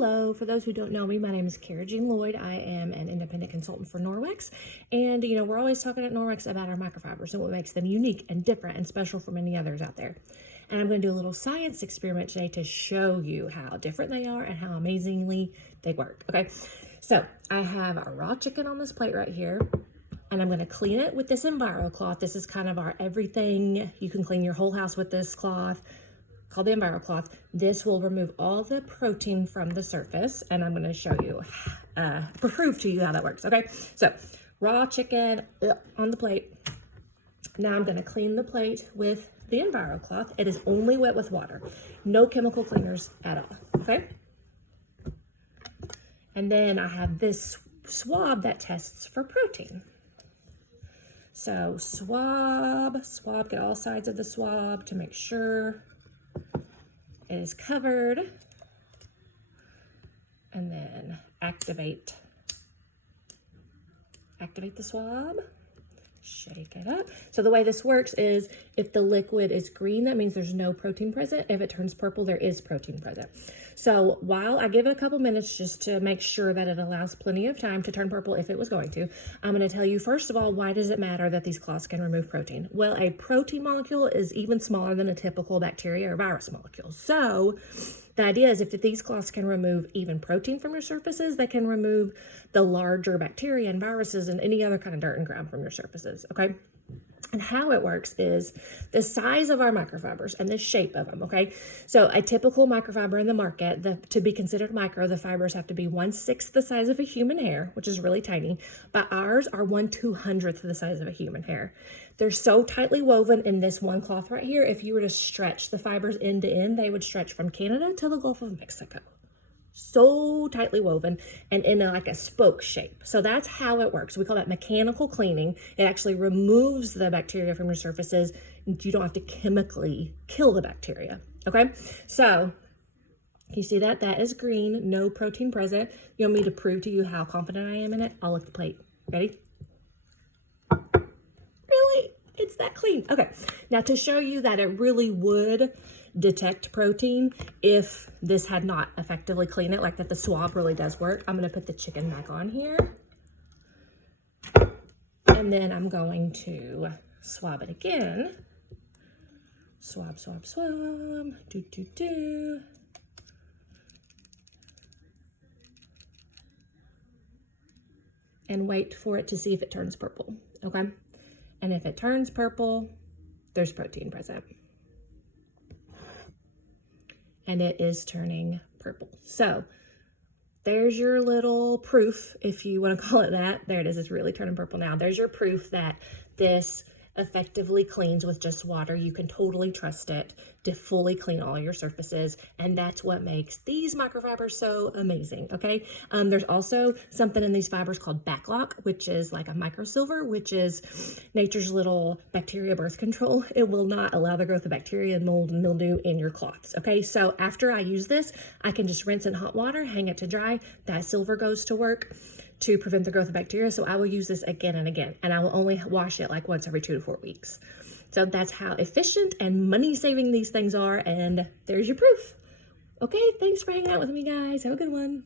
Hello, for those who don't know me, my name is Kara Jean Lloyd. I am an independent consultant for Norwex. And, we're always talking at Norwex about our microfibers and what makes them unique and different and special from any others out there. And I'm going to do a little science experiment today to show you how different they are and how amazingly they work. Okay, so I have a raw chicken on this plate right here. And I'm going to clean it with this Enviro cloth. This is kind of our everything. You can clean your whole house with this cloth, called the Enviro cloth. This will remove all the protein from the surface, and I'm going to show you, prove to you how that works. Okay, so raw chicken on the plate. Now I'm going to clean the plate with the Enviro cloth. It is only wet with water, no chemical cleaners at all. Okay, and then I have this swab that tests for protein. So swab, get all sides of the swab to make sure it is covered, and then activate the swab, shake it up. So the way this works is if the liquid is green, that means there's no protein present. If it turns purple, there is protein present. So while I give it a couple minutes just to make sure that it allows plenty of time to turn purple if it was going to, I'm going to tell you first of all, why does it matter that these cloths can remove protein? Well, a protein molecule is even smaller than a typical bacteria or virus molecule. So the idea is if these cloths can remove even protein from your surfaces, they can remove the larger bacteria and viruses and any other kind of dirt and ground from your surfaces, okay? And how it works is the size of our microfibers and the shape of them, okay? So a typical microfiber in the market, to be considered micro, the fibers have to be 1/6 the size of a human hair, which is really tiny, but ours are 1/200th the size of a human hair. They're so tightly woven in this one cloth right here, if you were to stretch the fibers end to end, they would stretch from Canada to the Gulf of Mexico. So tightly woven and in like a spoke shape. So that's how it works. We call that mechanical cleaning. It actually removes the bacteria from your surfaces. You don't have to chemically kill the bacteria. Okay, so you see that? That is green, no protein present. You want me to prove to you how confident I am in it? I'll lick the plate. Ready? Really? It's that clean. Okay, now to show you that it really would detect protein if this had not effectively cleaned it, like that the swab really does work, I'm going to put the chicken back on here. And then I'm going to swab it again. Swab, swab, swab. Do, do, do. And wait for it to see if it turns purple, okay? And if it turns purple, there's protein present. And it is turning purple. So there's your little proof, if you want to call it that. There it is, it's really turning purple now. There's your proof that this effectively cleans with just water. You can totally trust it to fully clean all your surfaces, and that's what makes these microfibers so amazing, okay? There's also something in these fibers called backlock, which is like a microsilver, which is nature's little bacteria birth control. It will not allow the growth of bacteria and mold and mildew in your cloths, okay? So after I use this, I can just rinse in hot water, hang it to dry. That silver goes to work to prevent the growth of bacteria. So I will use this again and again, and I will only wash it like once every 2 to 4 weeks. So that's how efficient and money saving these things are. And there's your proof. Okay, thanks for hanging out with me, guys. Have a good one.